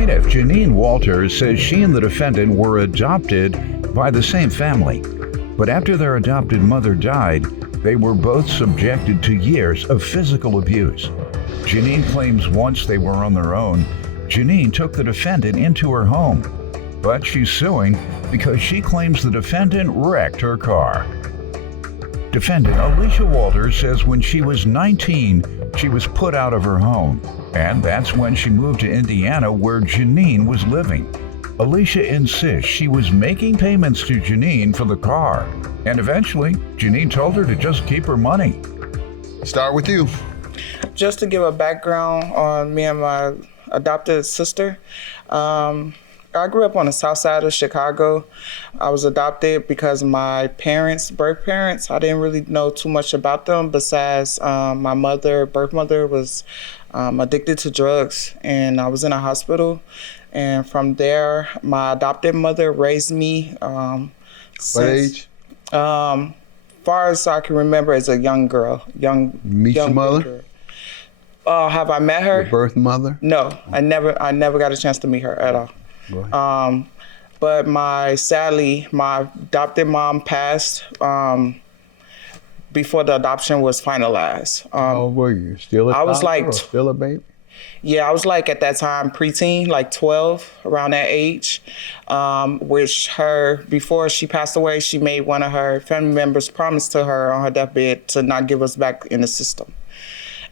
Plaintiff Janine Walters says she and the defendant were adopted by the same family. But after their adopted mother died, they were both subjected to years of physical abuse. Janine claims once they were on their own, Janine took the defendant into her home. But she's suing because she claims the defendant wrecked her car. Defendant Alicia Walters says when she was 19, she was put out of her home. And that's when she moved to Indiana, where Janine was living. Alicia insists she was making payments to Janine for the car. And eventually, Janine told her to just keep her money. Start with you. Just to give a background on me and my adopted sister, I grew up on the south side of Chicago. I was adopted because my birth parents, I didn't really know too much about them besides my birth mother was addicted to drugs, and I was in a hospital. And from there, my adopted mother raised me. What age? Far as I can remember, as a young girl. Meet your mother? Have I met her? Your birth mother? No, I never got a chance to meet her at all. But sadly, my adopted mom passed before the adoption was finalized. How old were you? Still a toddler or still a baby? Yeah, I was at that time preteen, 12, around that age. Which before she passed away, she made one of her family members promise to her on her deathbed to not give us back in the system.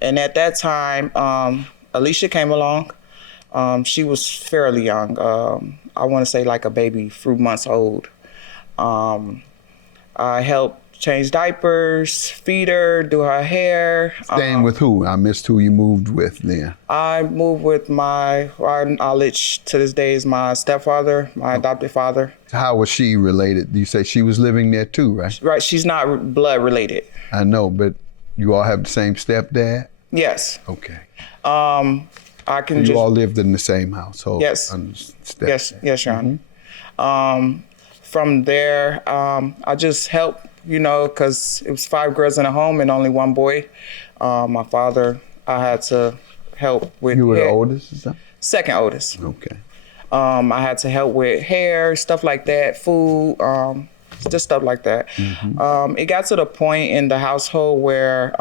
And at that time, Alicia came along. She was fairly young. I want to say a baby, a few months old. I helped change diapers, feed her, do her hair. Staying with who? I missed who you moved with then. I moved with our knowledge to this day is my stepfather, my adopted father. How was she related? You say she was living there too, right? Right, she's not blood related. I know, but you all have the same stepdad? Yes. Okay. You all lived in the same household? Yes. Yes, Your Honor. From there, I just helped, because it was 5 girls in a home and only 1 boy. My father, I had to help with. You were the oldest or something? Second oldest. Okay. I had to help with hair, stuff like that, food, just stuff like that. Mm-hmm. It got to the point in the household where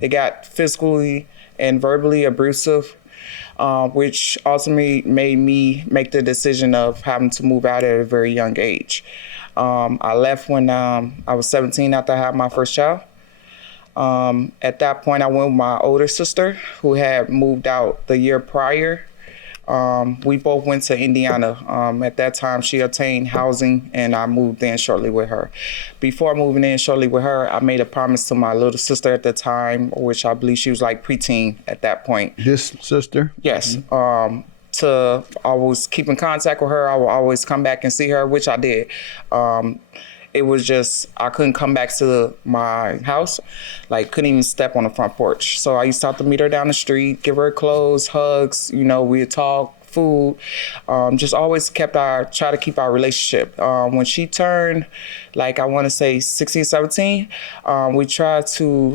it got physically and verbally abusive, which ultimately made me make the decision of having to move out at a very young age. I left when I was 17 after I had my first child. At that point, I went with my older sister who had moved out the year prior. We both went to Indiana. At that time, she obtained housing, and I moved in shortly with her. Before moving in shortly with her, I made a promise to my little sister at the time, which I believe she was preteen at that point. This sister? Yes. To always keep in contact with her. I will always come back and see her, which I did. It was just, I couldn't come back to my house, couldn't even step on the front porch. So I used to have to meet her down the street, give her clothes, hugs, we'd talk, food, just always try to keep our relationship. When she turned, I want to say 16, 17, we tried to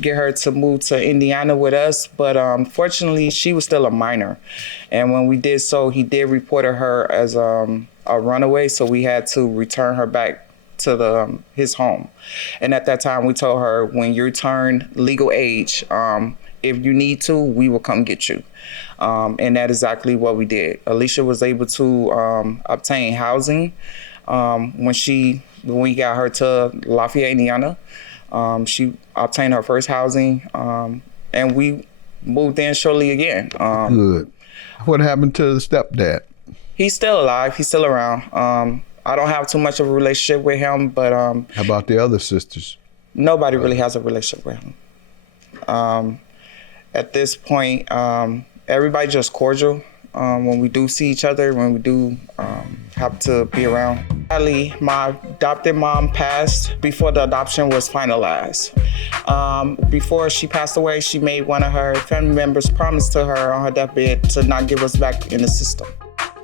get her to move to Indiana with us, but unfortunately she was still a minor. And when we did so, he did report her as a runaway, so we had to return her back to his home. And at that time, we told her, when you turn legal age, if you need to, we will come get you. And that's exactly what we did. Alicia was able to obtain housing. When we got her to Lafayette, Indiana, she obtained her first housing, and we moved in shortly again. Good. What happened to the stepdad? He's still alive. He's still around. I don't have too much of a relationship with him, but how about the other sisters? Nobody really has a relationship with him. At this point, everybody just cordial. When we do see each other, when we do have to be around. Sadly, my adopted mom passed before the adoption was finalized. Before she passed away, she made one of her family members promise to her on her deathbed to not give us back in the system.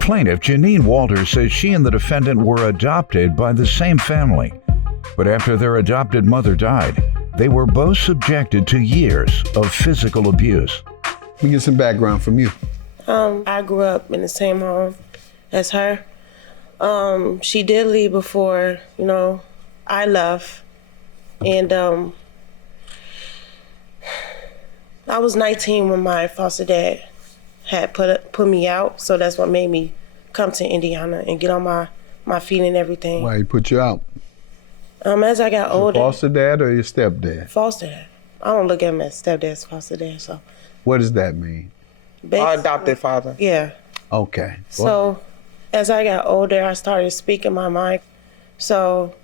Plaintiff Janine Walters says she and the defendant were adopted by the same family. But after their adopted mother died, they were both subjected to years of physical abuse. Let me get some background from you. I grew up in the same home as her. She did leave before, I left. And I was 19 when my foster dad had put me out. So that's what made me come to Indiana and get on my feet and everything. Why he put you out? As I got older. Your foster dad or your stepdad? Foster dad. I don't look at him as stepdad's foster dad, so. What does that mean? Our adopted father. Yeah. Okay. So as I got older, I started speaking my mind. So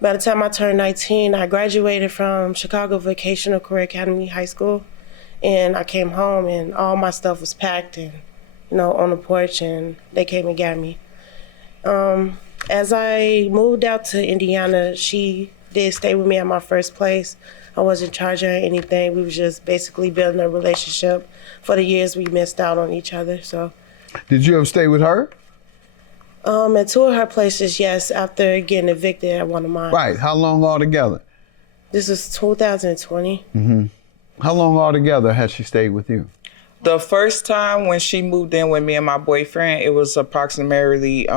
by the time I turned 19, I graduated from Chicago Vocational Career Academy High School. And I came home and all my stuff was packed and, on the porch, and they came and got me. As I moved out to Indiana, she did stay with me at my first place. I wasn't charging her anything. We was just basically building a relationship for the years we missed out on each other. So. Did you ever stay with her? At two of her places, yes, after getting evicted at one of mine. Right. How long altogether? This was 2020. Mm-hmm. How long altogether has she stayed with you? The first time when she moved in with me and my boyfriend, it was approximately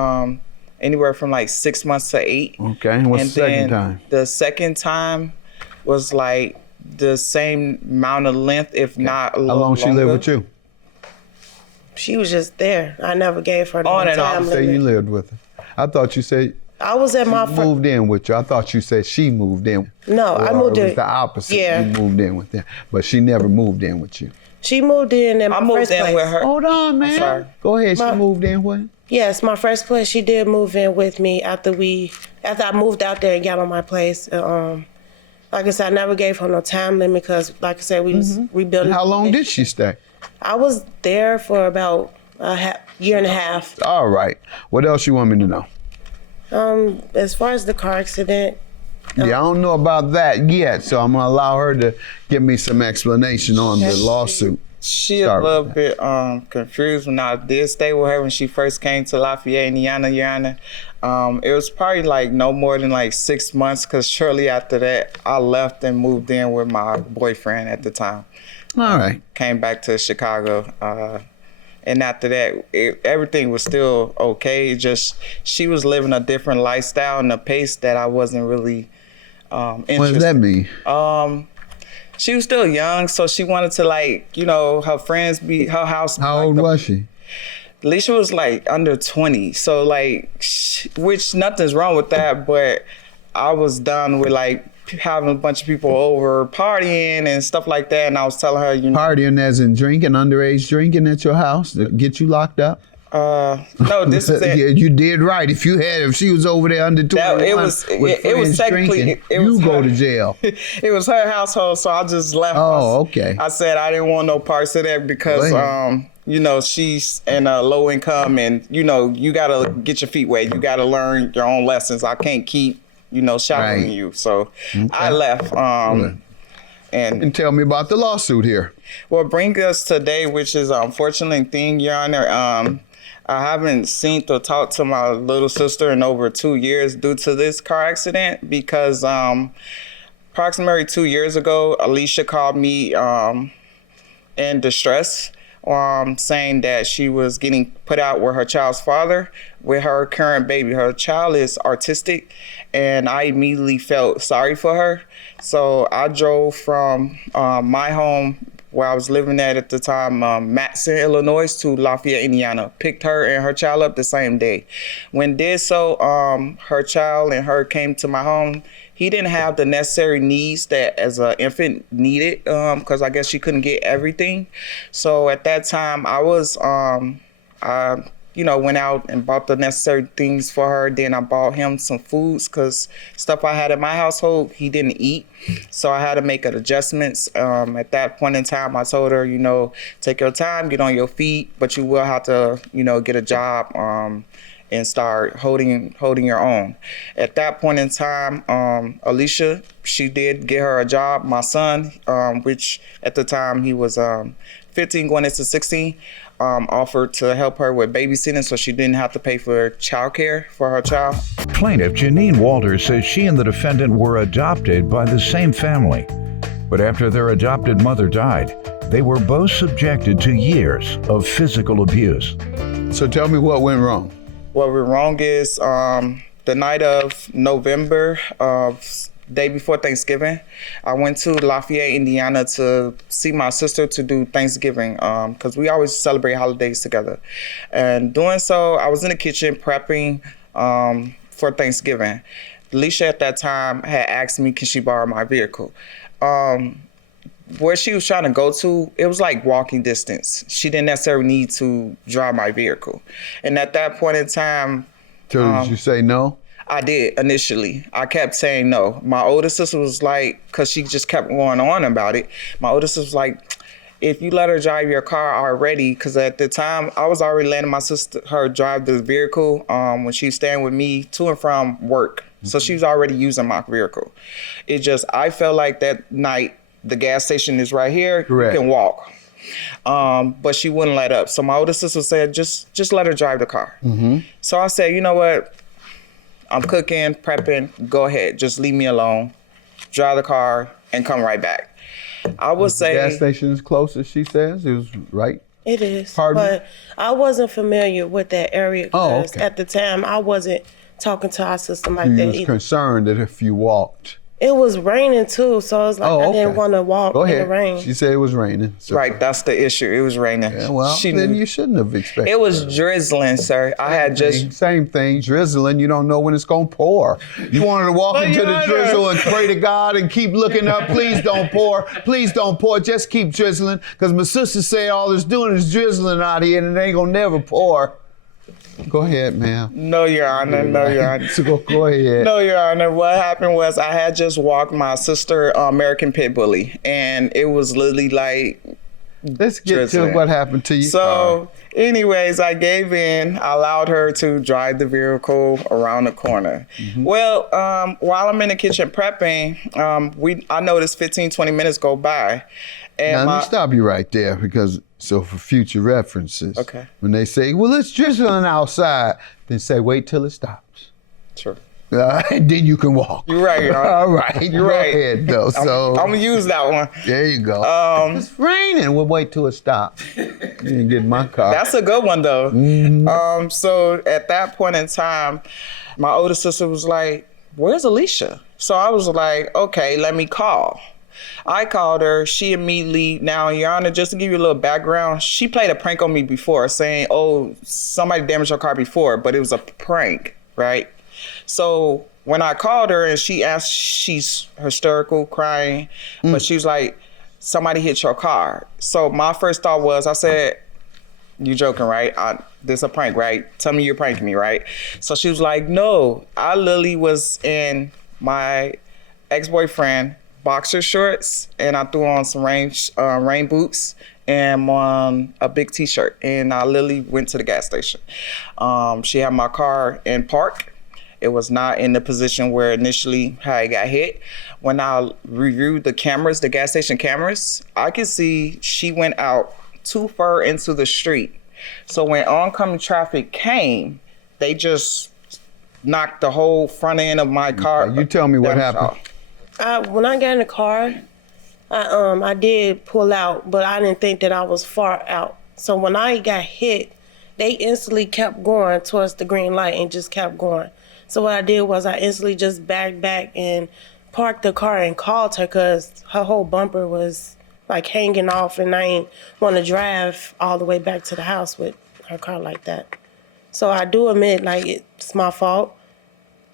anywhere from like 6 months to 8. Okay. And what's the second time? The second time was like the same amount of length, if not a little How long she lived with you? She was just there. I never gave her the On and time off. limit. Say you lived with her. I thought you said I was at my she moved in with you. I thought you said she moved in. No, I moved in. It in. was the opposite. Yeah. You moved in with them, but she never moved in with you. She moved in my I moved first in place. with her. Hold on, man. Sorry. Go ahead. She My- moved in with? Yes, my first place. She did move in with me after I moved out there and got on my place. Like I said, I never gave her no time limit because, like I said, we was rebuilding. And how long did she stay? I was there for about a year and a half. All right. What else you want me to know? As far as the car accident, Yeah, I don't know about that yet, so I'm gonna allow her to give me some explanation on the lawsuit. She Start a little with bit confused when I did stay with her when she first came to Lafayette, Indiana, Your Honor. It was probably like no more than like 6 months, because shortly after that, I left and moved in with my boyfriend at the time. All right. Came back to Chicago. And after that, everything was still okay. It just, she was living a different lifestyle and a pace that I wasn't really interested. What does that mean? She was still young, so she wanted to, like, her friends be, her house. How old was she? Alicia was like under 20, so like, which nothing's wrong with that, but I was done with like having a bunch of people over partying and stuff like that, and I was telling her, Partying as in drinking, underage drinking at your house to get you locked up? no, this is it. Yeah, you did right. If she was over there under 21, It was technically drinking, it was you go her- to jail. It was her household, so I just left. Oh, okay. I said I didn't want no parts of that because Go ahead. she's in a low income, and you gotta get your feet wet. You gotta learn your own lessons. I can't keep showering Right. you. So I left. And tell me about the lawsuit here. What brings us today, which is an unfortunate thing, Your Honor. I haven't seen or talked to my little sister in over 2 years due to this car accident because approximately 2 years ago, Alicia called me in distress, saying that she was getting put out with her child's father with her current baby. Her child is autistic, and I immediately felt sorry for her. So I drove from my home where I was living at the time, Mathis, Illinois, to Lafayette, Indiana. Picked her and her child up the same day. When did so, her child and her came to my home. He didn't have the necessary needs that as an infant needed, because I guess she couldn't get everything. So at that time, I was, went out and bought the necessary things for her. Then I bought him some foods because stuff I had in my household, he didn't eat. So I had to make adjustments. At that point in time, I told her, take your time, get on your feet, but you will have to, get a job and start holding your own. At that point in time, Alicia, she did get her a job. My son, which at the time he was 15 going into 16, offered to help her with babysitting so she didn't have to pay for childcare for her child. Plaintiff Janine Walters says she and the defendant were adopted by the same family. But after their adopted mother died, they were both subjected to years of physical abuse. So tell me what went wrong. What went wrong is the night of November, day before Thanksgiving, I went to Lafayette, Indiana to see my sister to do Thanksgiving because we always celebrate holidays together. And doing so, I was in the kitchen prepping for Thanksgiving. Alicia at that time had asked me, can she borrow my vehicle? Where she was trying to go to, it was like walking distance. She didn't necessarily need to drive my vehicle. And at that point in time, So did you say no? I did initially. I kept saying no. My older sister was like, because she just kept going on about it. My older sister was like, if you let her drive your car already, because at the time I was already letting my sister her drive the vehicle when she was staying with me to and from work. So she was already using my vehicle. It just, I felt like that night, the gas station is right here. Correct. You can walk. But she wouldn't let up. So my older sister said, just let her drive the car. So I said, you know what? I'm cooking, prepping, go ahead. Just leave me alone. Drive the car and come right back. I would say— gas station is close, as she says. It was right. It is. Pardon me? But I wasn't familiar with that area Oh, because okay. at the time I wasn't talking to our sister like You that was either. concerned that if you walked. It was raining too, so it's like Oh, I okay. didn't want to walk Go in ahead. the rain. She said it was raining. So. Right, that's the issue. It was raining. Yeah, well, She then knew. you shouldn't have expected. It was drizzling, sir. I had just— Same thing, drizzling. You don't know when it's gonna pour. You wanted to walk But into Your the Honor— drizzle and pray to God and keep looking up. Please don't pour. Please don't pour. Just keep drizzling. Because my sister said all it's doing is drizzling out here and it ain't gonna never pour. Go ahead, ma'am. No, Your Honor. No, Your Honor. So go ahead. No, Your Honor. What happened was I had just walked my sister American Pit Bully, and it was literally like— Let's get drizzling. to what happened to you. So, anyways, I gave in. I allowed her to drive the vehicle around the corner. Well, while I'm in the kitchen prepping, I noticed 15, 20 minutes go by. And Now, let me stop you right there so for future references. Okay. When they say, well, it's drizzling outside, then say, wait till it stops. Sure. And then you can walk. You're right, Your Honor. All right. You're Go right. ahead, though. I'm gonna use that one. There you go. It's raining. We'll wait till it stops. You didn't get in my car. That's a good one, though. So at that point in time, my older sister was like, where's Alicia? So I was like, okay, let me call. I called her. She immediately— now, Your Honor, just to give you a little background, she played a prank on me before, saying, oh, somebody damaged her car before, but it was a prank, right? So when I called her and she asked, she's hysterical, crying, but she was like, somebody hit your car. So my first thought was, I said, you joking, right? This is a prank, right? Tell me you're pranking me, right? So she was like, no, I literally was in my ex-boyfriend boxer shorts and I threw on some rain boots and a big t-shirt, and I literally went to the gas station. She had my car in park. It was not in the position where initially how it got hit. When I reviewed the cameras, the gas station cameras, I could see she went out too far into the street. So when oncoming traffic came, they just knocked the whole front end of my car. You tell me what happened. When I got in the car, I did pull out, but I didn't think that I was far out. So when I got hit, they instantly kept going towards the green light and just kept going. So what I did was I instantly just backed back and parked the car and called her because her whole bumper was like hanging off and I ain't want to drive all the way back to the house with her car like that. So I do admit, like, it's my fault.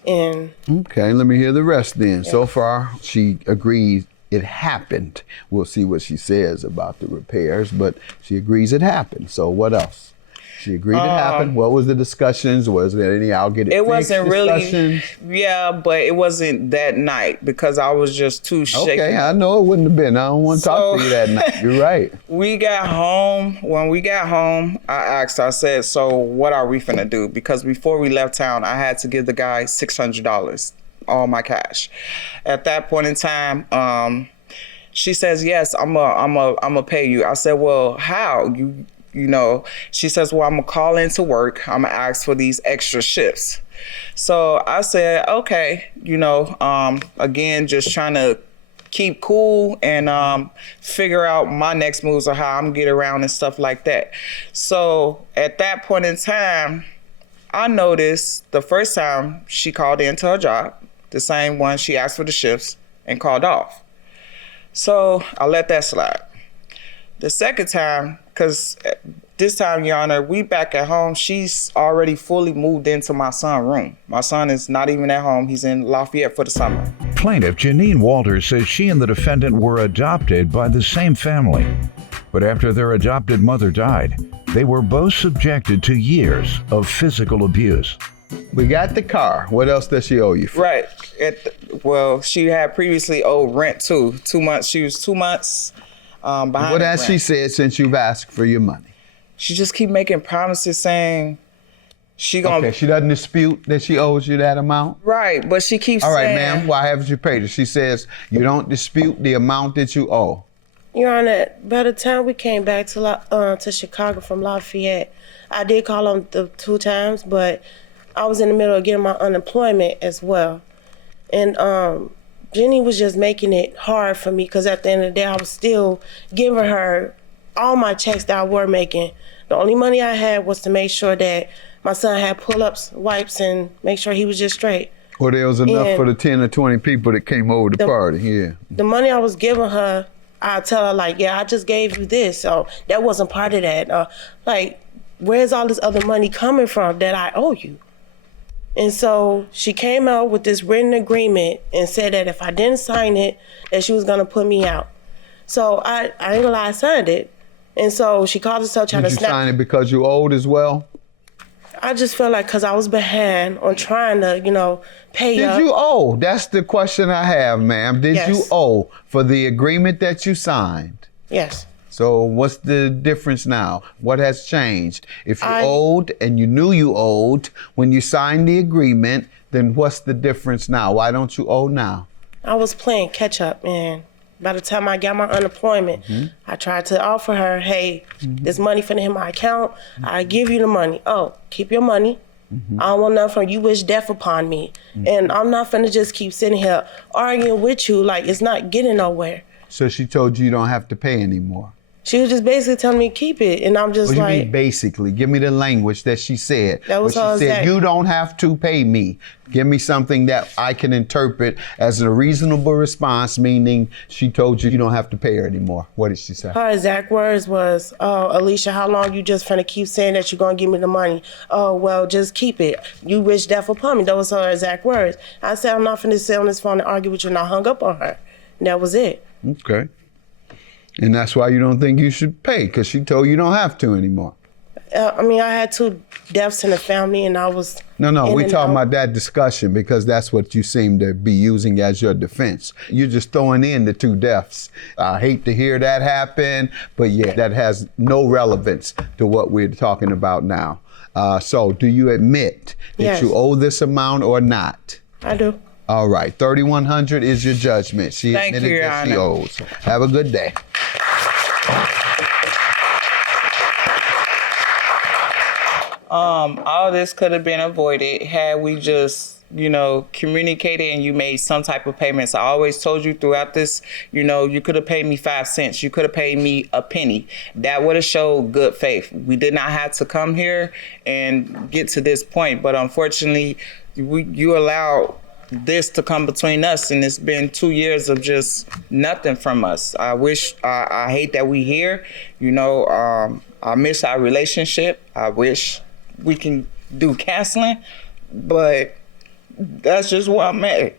And Okay, let me hear the rest then. So far, she agrees it happened. We'll see what she says about the repairs, but she agrees it happened. So what else? She agreed it happened. What was the discussions? Was there any I'll get it It fixed wasn't really— discussions? yeah, but it wasn't that night because I was just too shaken. Okay, I know it wouldn't have been. I don't want to talk to you that night. You're right. We got home. When we got home, I said, so what are we finna do? Because before we left town, I had to give the guy $600, all my cash. At that point in time, she says, yes, I'm a pay you. I said, well, how? You know, she says, well, I'm gonna call into work. I'm gonna ask for these extra shifts. So I said, okay, you know, again, just trying to keep cool and figure out my next moves or how I'm gonna get around and stuff like that. So at that point in time, I noticed the first time she called in to her job, the same one she asked for the shifts and called off. So I let that slide. The second time, because this time, Your Honor, we back at home. She's already fully moved into my son's room. My son is not even at home. He's in Lafayette for the summer. Plaintiff Janine Walters says she and the defendant were adopted by the same family. But after their adopted mother died, they were both subjected to years of physical abuse. We got the car. What else does she owe you for? Right. Well, she had previously owed rent too. 2 months. She was 2 months behind. What has rent. she said since you've asked for your money? She just keep making promises saying she gonna. Okay, she doesn't dispute that she owes you that amount? Right, but she keeps All right, saying. ma'am, why haven't you paid her? She says you don't dispute the amount that you owe. Your Honor, by the time we came back to Chicago from Lafayette, I did call them the 2 times, but I was in the middle of getting my unemployment as well. And Jenny was just making it hard for me because at the end of the day, I was still giving her all my checks that I were making. The only money I had was to make sure that my son had pull-ups, wipes, and make sure he was just straight. Well, there was enough And for the 10 or 20 people that came over the party, yeah. The money I was giving her, I tell her like, yeah, I just gave you this, so that wasn't part of that. Like, where's all this other money coming from that I owe you? And so she came out with this written agreement and said that if I didn't sign it, that she was gonna put me out. So I ain't gonna lie, I signed it. And so she called herself trying Did to you snap. sign it because you owed as well? I just felt like because I was behind on trying to, pay up. Did you owe? That's the question I have, ma'am. Did you Yes. owe for the agreement that you signed? Yes. So what's the difference now? What has changed? If you I- owed and you knew you owed when you signed the agreement, then what's the difference now? Why don't you owe now? I was playing catch up, and by the time I got my unemployment, I tried to offer her, hey, this money finna hit my account. I give you the money. Oh, keep your money. I don't want nothing from you. Wish death upon me. And I'm not finna just keep sitting here arguing with you like it's not getting nowhere. So she told you you don't have to pay anymore. She was just basically telling me keep it, and I'm just What do you like, mean basically? Give me the language that she said. That was When all she said, exact. you don't have to pay me. Give me something that I can interpret as a reasonable response, meaning she told you you don't have to pay her anymore. What did she say? her exact words was, oh, Alicia, how long you just finna keep saying that you're gonna give me the money? Oh, well, just keep it. You wish death upon me. That was her exact words. I said, I'm not finna sit on this phone and argue with you, and I hung up on her. And that was it. Okay. And that's why you don't think you should pay, because she told you don't have to anymore. I had 2 deaths in the family, and I was No, in we're and talking out. about that discussion because that's what you seem to be using as your defense. You're just throwing in the 2 deaths. I hate to hear that happen, but yeah, that has no relevance to what we're talking about now. So do you admit that Yes. you owe this amount or not? I do. All right, $3,100 is your judgment. She Thank admitted you, Your that she Honor. owes. Have a good day. All this could have been avoided had we just, communicated and you made some type of payments. I always told you throughout this, you could have paid me 5 cents. You could have paid me a penny. That would have showed good faith. We did not have to come here and get to this point, but unfortunately, you allowed this to come between us, and it's been 2 years of just nothing from us. I hate that we here. I miss our relationship. I wish we can do counseling, but that's just where I'm at.